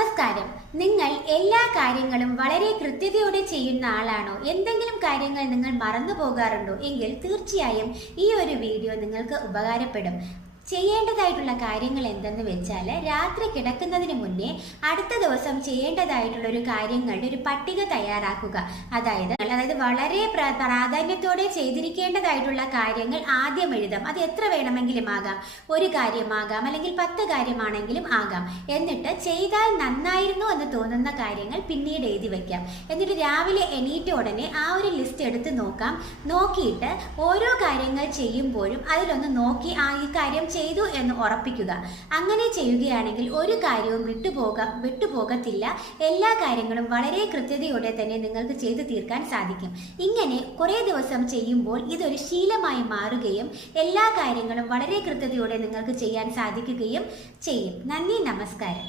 നമസ്കാരം. നിങ്ങൾ എല്ലാ കാര്യങ്ങളും വളരെ കൃത്യതയോടെ ചെയ്യുന്ന ആളാണോ? എന്തെങ്കിലും കാര്യങ്ങൾ നിങ്ങൾ മറന്നു പോകാറുണ്ടോ? എങ്കിൽ തീർച്ചയായും ഈ ഒരു വീഡിയോ നിങ്ങൾക്ക് ഉപകാരപ്പെടും. ചെയ്യേണ്ടതായിട്ടുള്ള കാര്യങ്ങൾ എന്തെന്ന് വെച്ചാൽ, രാത്രി കിടക്കുന്നതിന് മുന്നേ അടുത്ത ദിവസം ചെയ്യേണ്ടതായിട്ടുള്ള ഒരു കാര്യങ്ങളുടെ ഒരു പട്ടിക തയ്യാറാക്കുക. അതായത് വളരെ പ്രാധാന്യത്തോടെ ചെയ്തിരിക്കേണ്ടതായിട്ടുള്ള കാര്യങ്ങൾ ആദ്യം എഴുതാം. അത് എത്ര വേണമെങ്കിലും ആകാം, ഒരു കാര്യമാകാം, അല്ലെങ്കിൽ 10 കാര്യമാണെങ്കിലും ആകാം. എന്നിട്ട് ചെയ്താൽ നന്നായിരുന്നു എന്ന് തോന്നുന്ന കാര്യങ്ങൾ പിന്നീട് എഴുതി വെക്കാം. എന്നിട്ട് രാവിലെ എണീറ്റ ഉടനെ ആ ഒരു ലിസ്റ്റ് എടുത്ത് നോക്കിയിട്ട് ഓരോ കാര്യങ്ങൾ ചെയ്യുമ്പോഴും അതിലൊന്ന് നോക്കി ഈ കാര്യം ചെയ്തു എന്ന് ഉറപ്പിക്കുക. അങ്ങനെ ചെയ്യുകയാണെങ്കിൽ ഒരു കാര്യവും വിട്ടുപോകത്തില്ല. എല്ലാ കാര്യങ്ങളും വളരെ കൃത്യതയോടെ തന്നെ നിങ്ങൾക്ക് ചെയ്തു തീർക്കാൻ സാധിക്കും. ഇങ്ങനെ കുറേ ദിവസം ചെയ്യുമ്പോൾ ഇതൊരു ശീലമായി മാറുകയും എല്ലാ കാര്യങ്ങളും വളരെ കൃത്യതയോടെ നിങ്ങൾക്ക് ചെയ്യാൻ സാധിക്കുകയും ചെയ്യും. നന്ദി, നമസ്കാരം.